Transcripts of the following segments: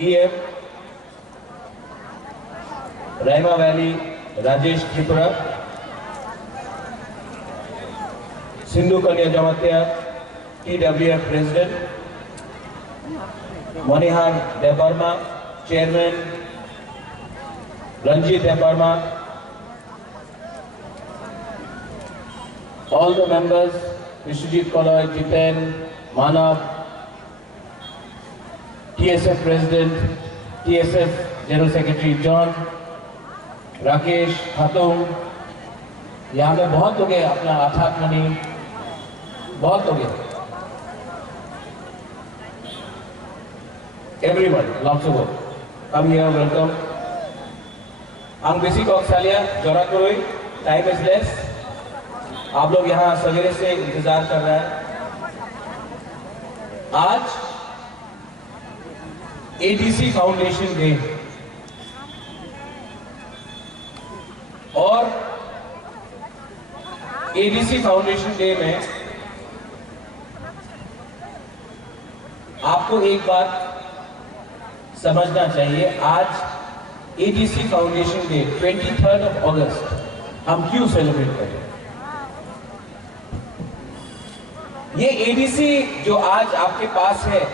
EM, Raima Valley, Rajesh Tripura, Sindhu Kanya Jamatia, TWF President, Manihar Debarma, Chairman, Ranjit Debarma, all the members, Vishwajit Koloy, Jiten, Manav, TSF President, TSF General Secretary John, Rakesh खातून, यहाँ पे बहुत लोग हैं, अपना आठात money, बहुत लोग हैं। Everyone, lots of work. Come here, welcome. I'm busy Koksalia, Jora Kuroi, time is less. आप लोग यहाँ सवेरे से इंतजार कर रहे हैं। आज ADC फाउंडेशन डे और ADC फाउंडेशन डे में आपको एक बात समझना चाहिए। आज ADC फाउंडेशन डे 23 अगस्त हम क्यों सेलिब्रेट करें? ये ADC जो आज आपके पास है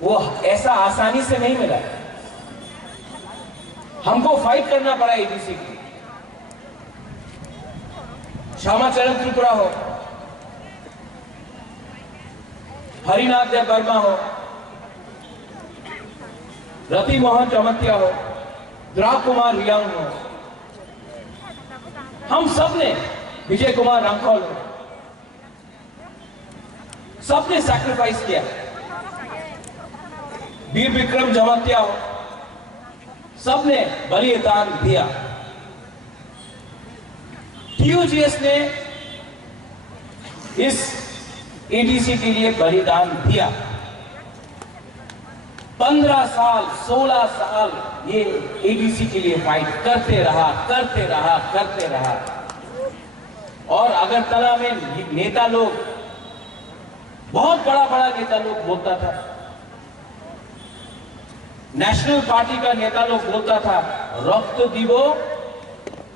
वो ऐसा आसानी से नहीं मिला। हमको फाइट करना पड़ा ADC की। श्यामाचरण त्रिपुरा हो, हरिनाथ देबबर्मा हो, रति मोहन जमतिया हो, द्राव कुमार रियांग हो, हम सब ने, विजय कुमार रंखोल हो, सबने सैक्रिफाइस किया। वीर विक्रम जमतिया हो, सबने बलिदान दिया। TUGS ने इस ADC के लिए बलिदान दिया। 15 साल 16 साल ये ADC के लिए फाइट करते रहा। और अगरतला में नेता लोग, बहुत बड़ा नेता लोग बोलता था, नेशनल पार्टी का नेता लोग बोलता था रक्त दिवो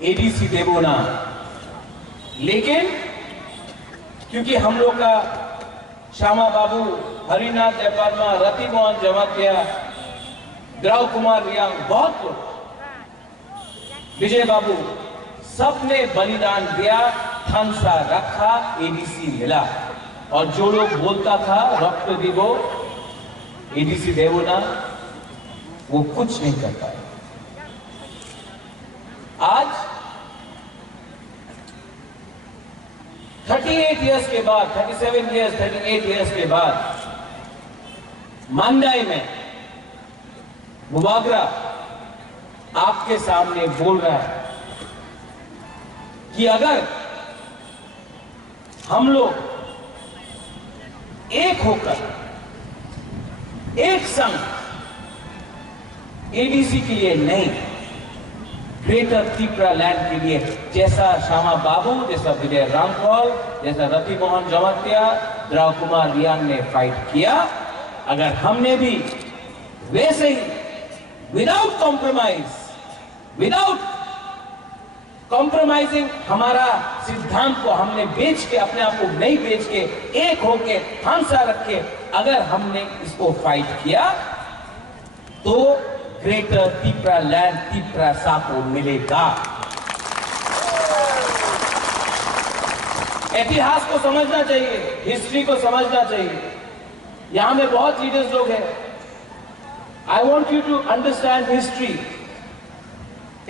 ADC देवो ना। लेकिन क्योंकि हम लोग का श्यामा बाबू, हरिनाथ देबबर्मा, रति मोहन जमतिया, द्राव कुमार रियांग, बहुत लोग, विजय बाबू, सबने बलिदान दिया, थानसा रखा, ADC मिला। और जो लोग बोलता था रक्त दिवो ADC देवो ना, वो कुछ नहीं कर पाए। आज 38 इयर्स के बाद, 37 इयर्स, 38 इयर्स के बाद मांडाई में मुबागरा आपके सामने बोल रहा है कि अगर हम लोग एक होकर, एक संग ADC के लिए नहीं, ग्रेटर त्रिपुरा लैंड के लिए, जैसा श्यामा बाबू, जैसा विजय रामफल, जैसा रति मोहन जमतिया, द्राव कुमार रियांग ने फाइट किया, अगर हमने भी वैसे ही विदाउट कॉम्प्रोमाइजिंग हमारा सिद्धांत को हमने बेच के, अपने आप को नहीं बेच के, एक होके थानसा रख के अगर हमने इसको फाइट किया तो ग्रेटर त्रिपुरा लैंड, त्रिपुरा को मिलेगा। इतिहास को समझना चाहिए, हिस्ट्री को समझना चाहिए। यहां में बहुत लीडर्स लोग हैं। I want you to understand history.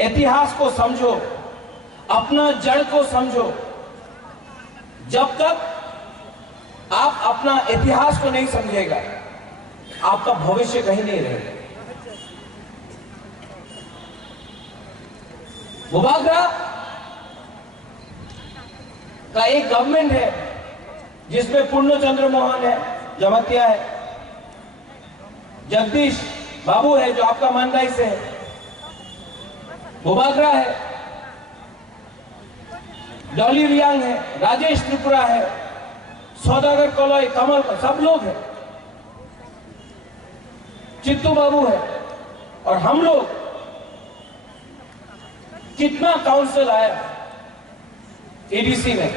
इतिहास को समझो, अपना जड़ को समझो। जब तक आप अपना इतिहास को नहीं समझेगा, आपका भविष्य कहीं नहीं रहेगा। मुबागरा का एक गवर्नमेंट है जिसमें पूर्ण चंद्र मोहन है, जमतिया है, जगदीश बाबू है जो आपका मांडाई से है, मुबागरा है, डॉली रियांग है, राजेश त्रिपुरा है, सौदागर कोलोई, कमल, सब लोग हैं। चित्तू बाबू है, और हम लोग कितना काउंसिल आया एडीसी में,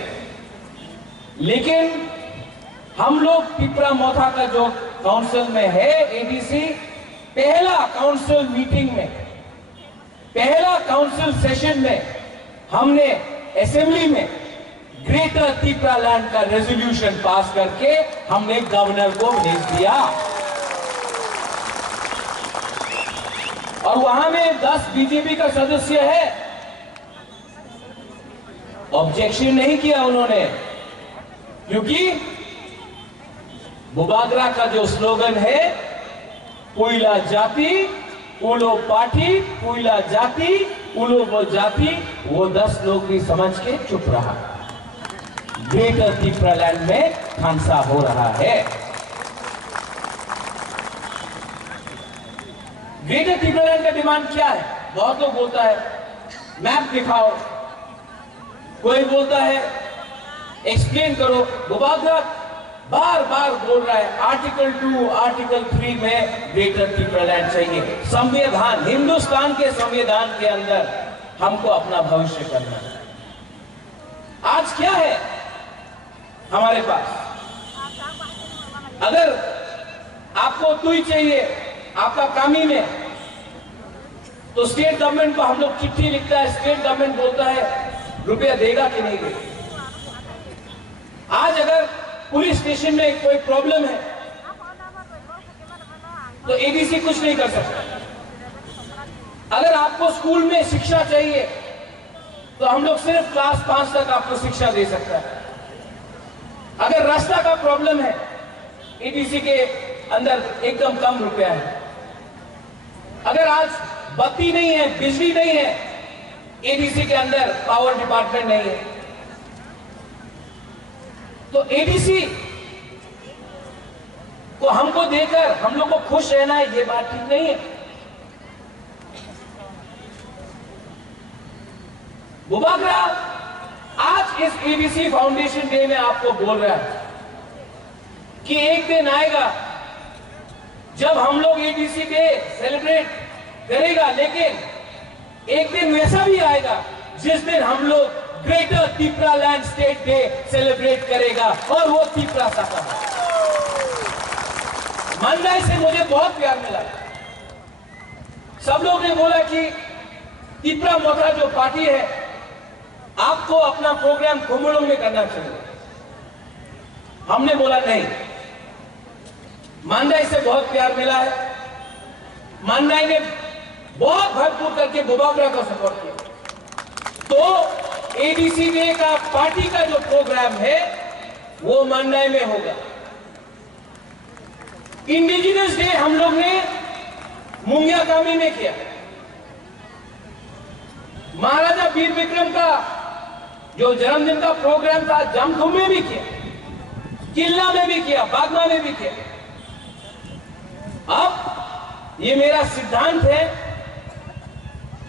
लेकिन हम लोग पिपरा मोथा का जो काउंसिल में है एडीसी, पहला काउंसिल मीटिंग में, पहला काउंसिल सेशन में हमने असेंबली में ग्रेटर तिपरा लैंड का रेजोल्यूशन पास करके हमने गवर्नर को भेज दिया, और वहां में 10 बीजेपी का सदस्य है, ऑब्जेक्शन नहीं किया उन्होंने, क्योंकि बुबागरा का जो स्लोगन है पुइला जाति उलो पार्टी, पुइला जाति उलो वो जाति, वो 10 लोग भी समझ के चुप रहा। ग्रेटर तिपरा लैंड में खानसा हो रहा है। ग्रेटर तिपरा लैंड का डिमांड क्या है? बहुत लोग बोलता है मैप दिखाओ, कोई बोलता है एक्सप्लेन करो। बुबागरा बार बार बोल रहा है आर्टिकल 2, आर्टिकल 3 में ग्रेटर तिपरा लैंड चाहिए। संविधान, हिंदुस्तान के संविधान के अंदर हमको अपना भविष्य करना है। आज क्या है हमारे पास? अगर आपको तुई चाहिए आपका कामी में, तो स्टेट गवर्नमेंट को हम लोग चिट्ठी लिखता है, स्टेट गवर्नमेंट बोलता है रुपया देगा कि नहीं देगा। आज अगर पुलिस स्टेशन में कोई प्रॉब्लम है तो एडीसी कुछ नहीं कर सकता। अगर आपको स्कूल में शिक्षा चाहिए तो हम लोग सिर्फ क्लास 5 तक आपको शिक्षा दे सकता है। अगर रास्ता का प्रॉब्लम है, एडीसी के अंदर एकदम कम रुपया है। अगर आज बत्ती नहीं है, बिजली नहीं है, एडीसी के अंदर पावर डिपार्टमेंट नहीं है, तो एडीसी को हमको देकर हम लोग को खुश रहना है, ये बात ठीक नहीं है। बुबागरा आज इस एडीसी फाउंडेशन डे में आपको बोल रहा है कि एक दिन आएगा जब हम लोग एडीसी डे सेलिब्रेट करेगा, लेकिन एक दिन वैसा भी आएगा जिस दिन हम लोग greater Tipra land state day celebrate करेगा, और वो तिपरा साका है। मंडाई से मुझे बहुत प्यार मिला। सब लोग ने बोला कि तिपरा मोथा जो पार्टी है, आपको अपना प्रोग्राम कुमुड़ों में करना चाहिए। हमने बोला नहीं, मंडाई से बहुत प्यार मिला है। मंडाई ने बहुत भरपूर करके बुबागरा को सपोर्ट किया, तो एडीसी डे का पार्टी का जो प्रोग्राम है वो मंडाई में होगा। इंडिजिनस डे हम लोग ने मुंगिया कामी में किया। महाराजा वीर विक्रम का जो जन्मदिन का प्रोग्राम था जमखुम में भी किया, किल्ला में भी किया, बागमा में भी किया। अब ये मेरा सिद्धांत है,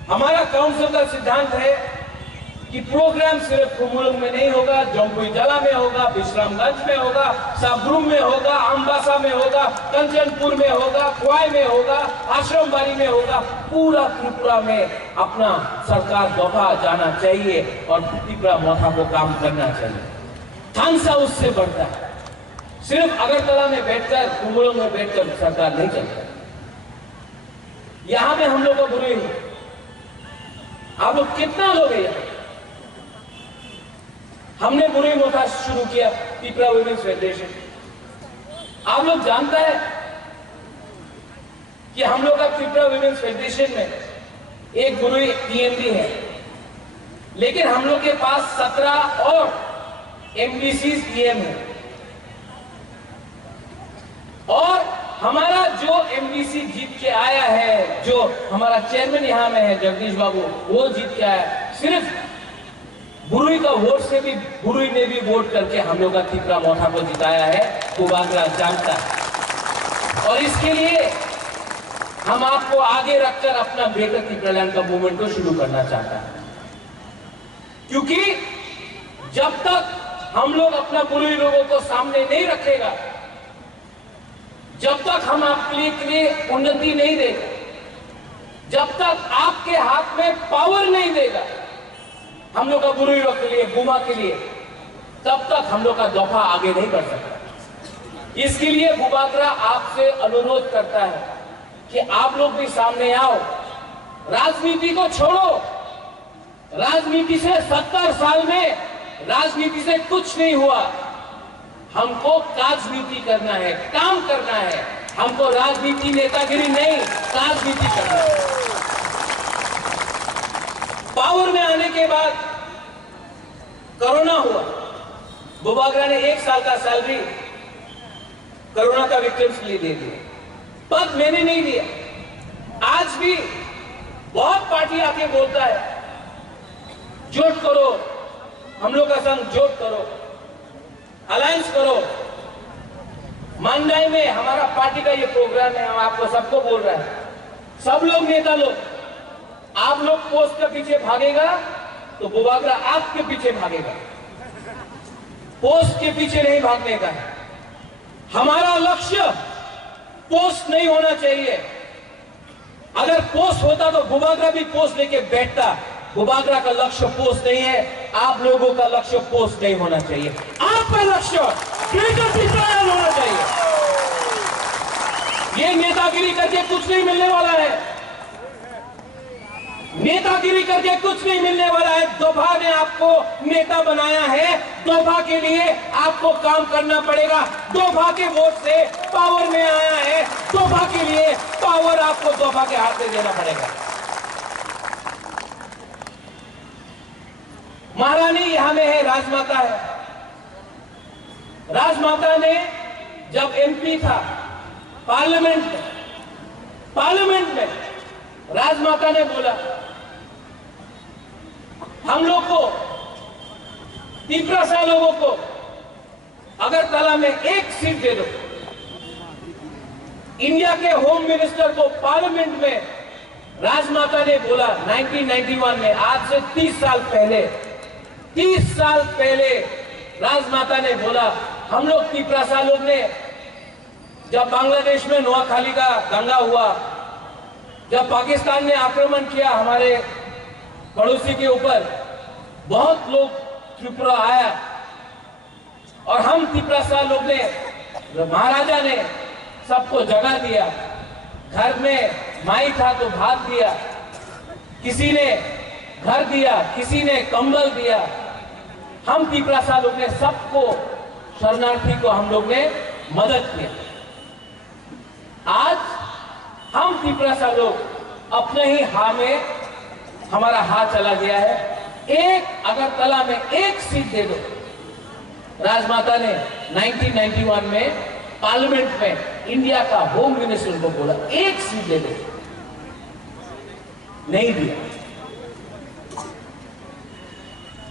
हमारा काउंसिल का सिद्धांत है कि प्रोग्राम सिर्फ कुमुलुंग में नहीं होगा, जम्पुई जला में होगा, विश्रामगंज में होगा, साबरूम में होगा, अम्बासा में होगा, कंचनपुर में होगा, क्वाई में होगा, आश्रमबाड़ी में होगा। पूरा त्रिपुरा में अपना सरकार दौड़ा जाना चाहिए और तिपरा मोथा को काम करना चाहिए। थानसा उससे बढ़ता है। सिर्फ अगरतला में बैठकर, कुमुलुंग में बैठकर सरकार नहीं चलता। यहां में हम लोग को बुरी है। आप लोग कितना लोग हैं यहाँ? हमने बुरी मोथा शुरू किया तिपरा वुमेन्स फेडरेशन। आप लोग जानता है कि हम लोग का तिपरा वुमेन्स फेडरेशन में एक बुरी टीएमडी है, लेकिन हम लोग के पास 17 और एमडीसी टीएम है, और हमारा जो एमडीसी जीत के आया है, जो हमारा चेयरमैन यहां में है जगदीश बाबू, वो जीत के आया। सिर्फ बुरुई का वोट से भी, बुरुई ने भी वोट करके हम लोग का तिपरा मोथा को जिताया है, बुबागरा जानता है। और इसके लिए हम आपको आगे रखकर अपना ग्रेटर तिपरा लैंड का मूवमेंट को शुरू करना चाहता है, क्योंकि जब तक हम लोग अपना बुरुई लोगों को सामने नहीं रखेगा, जब तक हम आपके लिए उन्नति नहीं देगा, जब तक आपके हाथ में पावर नहीं देगा हम लोग का बुजुर्गों के लिए, बुमा के लिए, तब तक हम लोग का दफा आगे नहीं बढ़ सकता। इसके लिए बुबागरा आपसे अनुरोध करता है कि आप लोग भी सामने आओ, राजनीति को छोड़ो। राजनीति से 70 साल में राजनीति से कुछ नहीं हुआ। हमको राजनीति करना है, काम करना है। हमको राजनीति नेतागिरी नहीं, राजनीति करना है। पावर में आने के बाद कोरोना हुआ, बुबागरा ने 1 साल का सैलरी कोरोना का विक्टिम्स के लिए दे दिया, पर मैंने नहीं दिया। आज भी बहुत पार्टी आके बोलता है जोट करो, हम लोग का संग जोट करो, अलायंस करो। मंडाई में हमारा पार्टी का ये प्रोग्राम है, हम आपको सबको बोल रहे हैं, सब लोग नेता लोग, आप लोग पोस्ट के पीछे भागेगा तो बुबागरा आपके पीछे भागेगा। पोस्ट के पीछे नहीं भागने का है। हमारा लक्ष्य पोस्ट नहीं होना चाहिए। अगर पोस्ट होता तो बुबागरा भी पोस्ट लेके बैठता। बुबागरा का लक्ष्य पोस्ट नहीं है, आप लोगों का लक्ष्य पोस्ट नहीं होना चाहिए। आपका लक्ष्य ग्रेटर पिथौरागढ़ होना चाहिए। ये नेतागिरी करके कुछ नहीं मिलने वाला है, नेतागिरी करके कुछ नहीं मिलने वाला है। दोभा ने आपको नेता बनाया है, दोभा के लिए आपको काम करना पड़ेगा। दोभा के वोट से पावर में आया है, दोभा के लिए पावर आपको दोभा के हाथ में देना पड़ेगा। महारानी यहां में है, राजमाता है। राजमाता ने जब एमपी था पार्लियामेंट में राजमाता ने बोला हम लोग को, तिपरासा लोगों को अगरतला में 1 सीट दे दो। इंडिया के होम मिनिस्टर को पार्लियामेंट में राजमाता ने बोला 1991 में, आज से 30 साल पहले राजमाता ने बोला, हम लोग तिपरासा लोग ने जब बांग्लादेश में नोआखाली का दंगा हुआ, जब पाकिस्तान ने आक्रमण किया हमारे पड़ोसी के ऊपर, बहुत लोग त्रिपुरा आया और हम तिपरासा लोग ने, महाराजा ने सबको जगह दिया। घर में माई था तो भात दिया, किसी ने घर दिया, किसी ने कंबल दिया। हम तिपरासा लोग ने सबको, शरणार्थी को हम लोग ने मदद किया। आज हम तिपरासा लोग अपने ही हाथ में, हमारा हाथ चला गया है। एक अगरतला में 1 सीट दे दो। राजमाता ने 1991 में पार्लियामेंट में इंडिया का होम मिनिस्टर को बोला 1 सीट दे दो, नहीं दिया।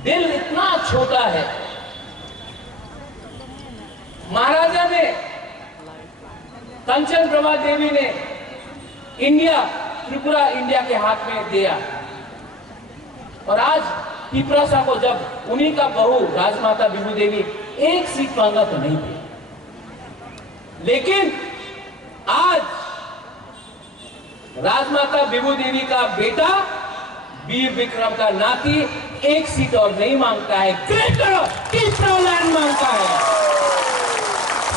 दिल इतना छोटा है। महाराजा ने, कंचन प्रभा देवी ने इंडिया, त्रिपुरा इंडिया के हाथ में दिया, और आज तिपरासा को जब उन्हीं का बहू राजमाता विभू देवी 1 सीट मांगा तो नहीं दी। लेकिन आज राजमाता विभू देवी का बेटा वीर विक्रम का नाती 1 सीट और नहीं मांगता है, ग्रेटर तिपरालैंड मांगता है।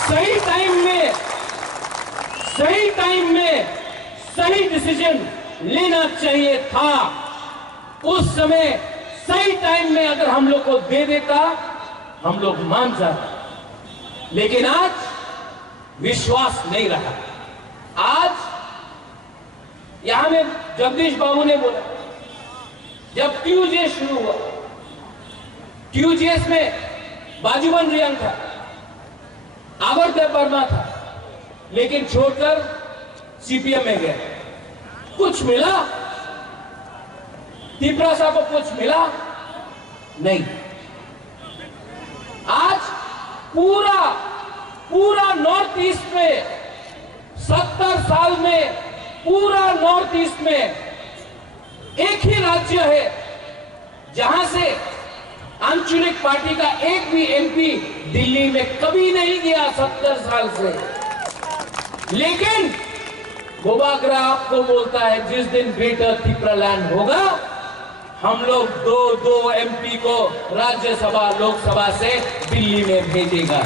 सही टाइम में सही डिसीजन लेना चाहिए था। उस समय सही टाइम में अगर हम लोग को दे देता, हम लोग मान जाते। लेकिन आज विश्वास नहीं रहा। आज यहां में जगदीश बाबू ने बोला, जब ट्यूजे शुरू हुआ, ट्यूजेस में बाजूबन रियांग था, आवर्देव वर्मा था, लेकिन छोड़कर सीपीएम में गए। कुछ मिला तिपरासा को? कुछ मिला नहीं। आज पूरा नॉर्थ ईस्ट में 70 साल में पूरा नॉर्थ ईस्ट में एक ही राज्य है जहां से आंचलिक पार्टी का एक भी एमपी दिल्ली में कभी नहीं गया 70 साल से। लेकिन बुबागरा आपको बोलता है जिस दिन ग्रेटर त्रिपुरा लैंड होगा हम लोग दो एमपी को राज्यसभा लोकसभा से दिल्ली में भेजेगा।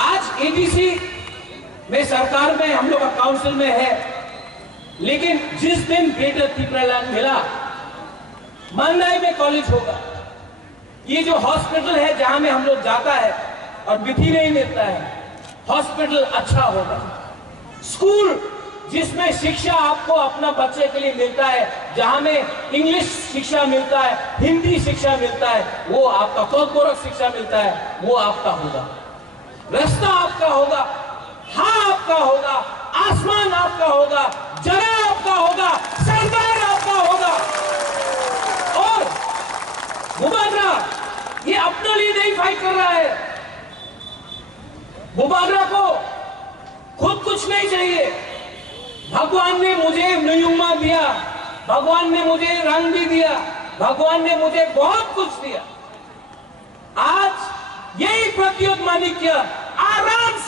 आज एडीसी में सरकार में हम लोग का काउंसिल में है, लेकिन जिस दिन ग्रेटर त्रिपुरा लैंड मिला मंदाई में कॉलेज होगा। ये जो हॉस्पिटल है जहां में हम लोग जाता है और विधि नहीं मिलता है, हॉस्पिटल अच्छा होगा। स्कूल जिसमें शिक्षा आपको अपना बच्चे के लिए मिलता है, जहां में इंग्लिश शिक्षा मिलता है, हिंदी शिक्षा मिलता है, वो आपका कॉर्पोरेट शिक्षा मिलता है, वो आपका होगा। रास्ता आपका होगा, हाँ आपका होगा, आसमान आपका होगा, जगह आपका होगा, सरकार आपका होगा। और बुबागरा ये अपने लिए नहीं फाइट कर रहा है। बुबागरा को खुद कुछ नहीं चाहिए। भगवान ने मुझे नुयुमा दिया, भगवान ने मुझे रंग भी दिया, भगवान ने मुझे बहुत कुछ दिया। आज यही प्रत्युत माणिक्य आराम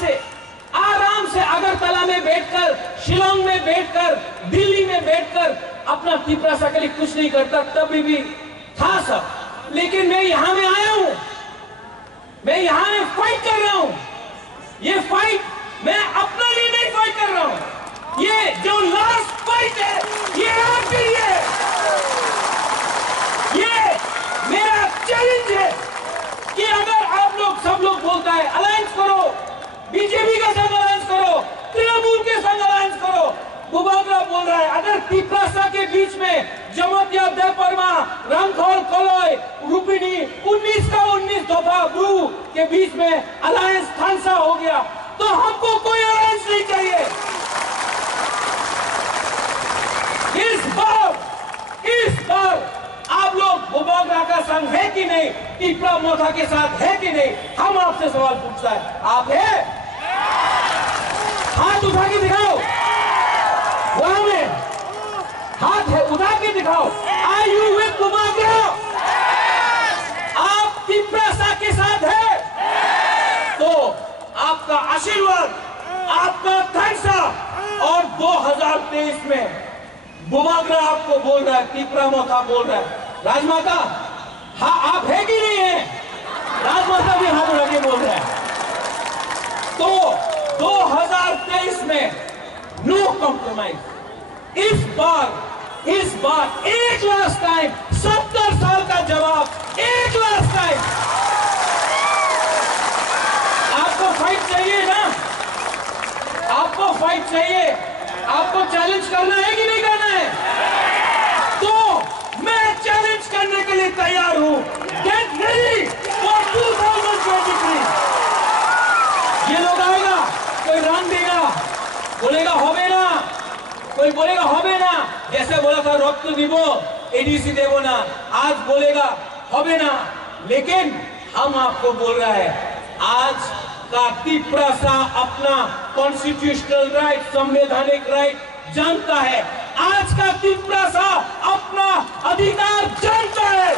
से अगरतला में बैठकर, शिलोंग में बैठकर, दिल्ली में बैठकर अपना त्रिपुरा के लिए कुछ नहीं करता, तभी भी था सब। लेकिन मैं यहां में आया हूं, मैं यहां में फाइट कर रहा हूं। ये फाइट मैं अपने लिए नहीं फाइट कर रहा हूं, ये जो लास्ट फाइट है ये आपके लिए, ये मेरा चैलेंज है कि अगर आप लोग सब लोग बोलता है अलायंस करो, बीजेपी का संग अलायंस करो, तृणमूल के संग अलायंस करो, बुबागरा बोल रहा है अगर त्रिपुरा के बीच में जमतिया, देपरमा, रंगखोल, कलोई, रुपिनी 19 का 19 दफा ब्रू के बीच में अलायंस थानसा हो गया तो हमको कोई अलायंस नहीं चाहिए। इस बार आप लोग बुबागरा का संग है कि नहीं, त्रिपुरा मोथा के साथ है कि नहीं, हम आपसे सवाल पूछता है। आप है? हाथ उठा के दिखाओ, वहां में हाथ है, उठा के दिखाओ। Are you with Bubagra? आप त्रिपुरा के साथ है तो आपका आशीर्वाद, आपका थैंक्सा। और 2023 में बुबागरा आपको बोल रहा है, त्रिपुरा मोथा बोल रहा है, राजमाता हाँ आप है कि नहीं है? राजमाता भी हाथ उठा के बोल रहा है। तो 2023 में नो कॉम्प्रोमाइज। इस बार एक लास्ट टाइम 70 साल का जवाब, एक लास्ट टाइम। आपको फाइट चाहिए ना? आपको फाइट चाहिए, आपको चैलेंज करना है कि नहीं करना है? तो मैं चैलेंज करने के लिए तैयार हूं। Get ready for 2023। ये लोग आएगा, कोई रन देगा, बोलेगा होबे ना, कोई बोलेगा होबे ना, जैसे बोला था रक्त दिवो एडीसी देवो ना, आज बोलेगा होबे ना। लेकिन हम आपको बोल रहा है आज का त्रिपुरा अपना कॉन्स्टिट्यूशनल राइट, संवैधानिक राइट जानता है। आज का त्रिपुरा अपना अधिकार जानता है।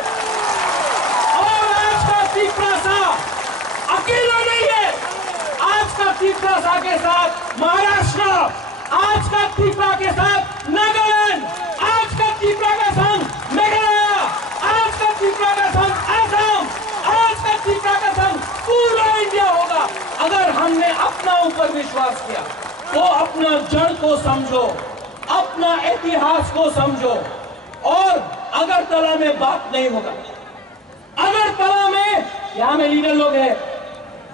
और आज का त्रिपुरा अकेला नहीं है। आज का त्रिपुरा के साथ महाराष्ट्र, आज का त्रिपुरा के साथ नागालैंड, आज का त्रिपुरा का संग मेघालय, आज का त्रिपुरा का संग असम, आज का त्रिपुरा का संग पूरा इंडिया होगा। अगर हमने अपना ऊपर विश्वास किया तो अपना जड़ को समझो, अपना इतिहास को समझो। और अगरतला में बात नहीं होगा। अगरतला में यहां में लीडर लोग हैं,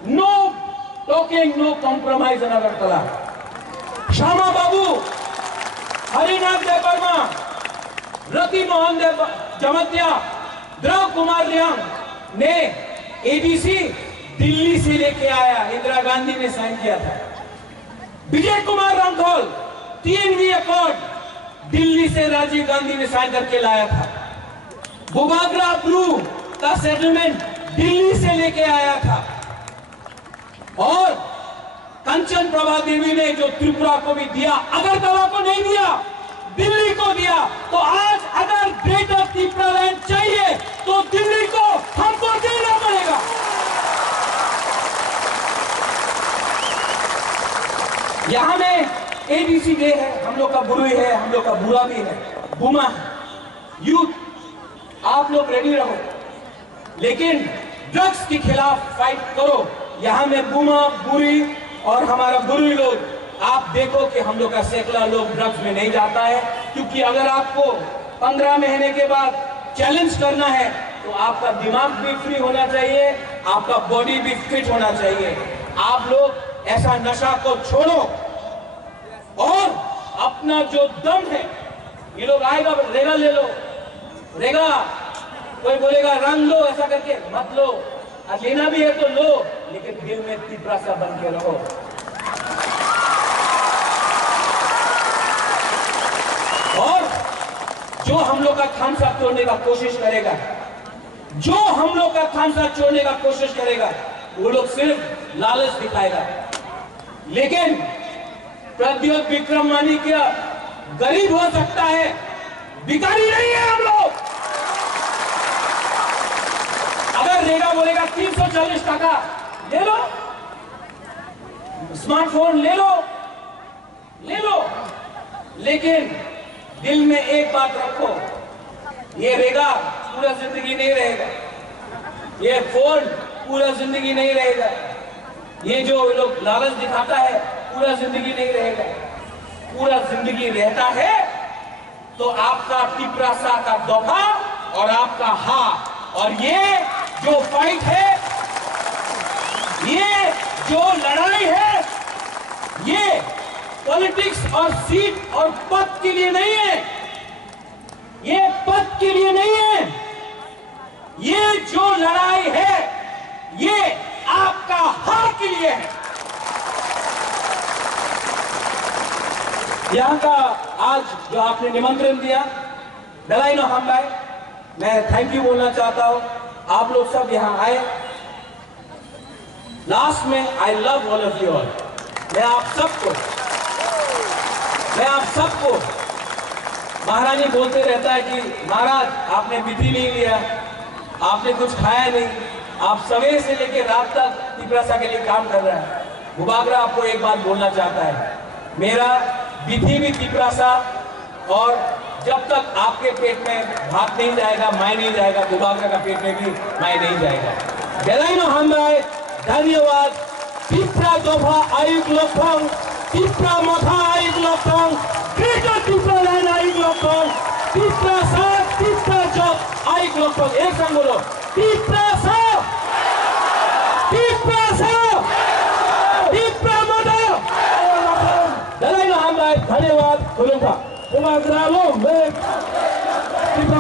no talking, no compromise in Agartala. Shyama Babu, Haranath Debbarma, Rati Mohan Deb Jamatia, Drao Kumar Reang ने एडीसी दिल्ली से लेके आया, इंदिरा गांधी ने साइन किया था। विजय कुमार रंगखोल TNV अकॉर्ड दिल्ली से राजीव गांधी ने साइन करके लाया था। बुबागरा ब्रू का सेटलमेंट दिल्ली से लेके आया था। और कंचन प्रभा देवी ने जो त्रिपुरा को भी दिया, अगरतला को नहीं दिया, दिल्ली को दिया। तो आज अगर ग्रेटर त्रिपुरा लैंड चाहिए तो दिल्ली को हमको देना पड़ेगा। यहाँ में एबीसी डे है, हम लोग का बुरी है, हम लोग का बुरा भी है, बुमा है। यूथ आप लोग रेडी रहो, लेकिन ड्रग्स के खिलाफ फाइट करो। यहाँ में बुमा बुरी और हमारा बुरी लोग, आप देखो कि हम लोग का सैकड़ा लोग ड्रग्स में नहीं जाता है, क्योंकि अगर आपको 15 महीने के बाद चैलेंज करना है तो आपका दिमाग भी फ्री होना चाहिए, आपका बॉडी भी फिट होना चाहिए। आप लोग ऐसा नशा को छोड़ो और अपना जो दम है, ये लोग आएगा रेगा ले लो, रेगा कोई बोलेगा रंग लो, ऐसा करके मत लो, लेना भी है तो लो, लेकिन दिल में तिपरासा बन के रहो। और जो हम लोग का खामसाब तोड़ने का कोशिश करेगा, जो हम लोग का खामसाब छोड़ने का कोशिश करेगा, वो लोग सिर्फ लालच दिखाएगा। लेकिन प्रद्योत विक्रम माणिक्य गरीब हो सकता है, भिखारी नहीं है हम लोग। अगर रेगा बोलेगा 340 टका ले लो, स्मार्टफोन ले लो, ले लो, लेकिन दिल में एक बात रखो, ये रेगा पूरा जिंदगी नहीं रहेगा, ये फोन पूरा जिंदगी नहीं रहेगा, ये जो लोग लालच दिखाता है पूरा जिंदगी नहीं रहेगा। पूरा जिंदगी रहता है तो आपका टिपरासा का दफा और आपका हा, और ये जो फाइट है, ये जो लड़ाई है, ये पॉलिटिक्स और सीट और पद के लिए नहीं है, ये पद के लिए नहीं है, ये जो लड़ाई है ये आपका हार के लिए है। यहाँ का आज जो आपने निमंत्रण दिया, दलाइनो हमलाई, मैं थैंक यू बोलना चाहता हूं। आप लोग सब यहाँ आए। लास्ट में I love all of you all. मैं आप सबको महारानी बोलते रहता है कि महाराज आपने विधि नहीं लिया, आपने कुछ खाया नहीं, आप सवेरे से लेकर रात तक तिपरासा के लिए काम कर रहा है। गुबागरा आपको एक बात बोलना चाहता है, मेरा विधि भी तिपरासा, और जब तक आपके पेट में भात नहीं जाएगा, माय नहीं जाएगा, गुबागरा का पेट में भी माय नहीं जाएगा। बेलाइनो हमराय धन्यवाद। तिप्रा दोभा आयुक लोकथंग, तिप्रा मथा आयुक लोकथंग, ग्रेटर तिप्रा लाइन आयुक लोकथंग, तिप्रा साथ तिप्रा जब आयुक लोकथंग। एक संग बोलो, तिपरासा, तिपरासा, तिप्रा मथा। दलाइनो हमराय धन्यवाद। बोलूंगा गुबागरा लो, तिप्रा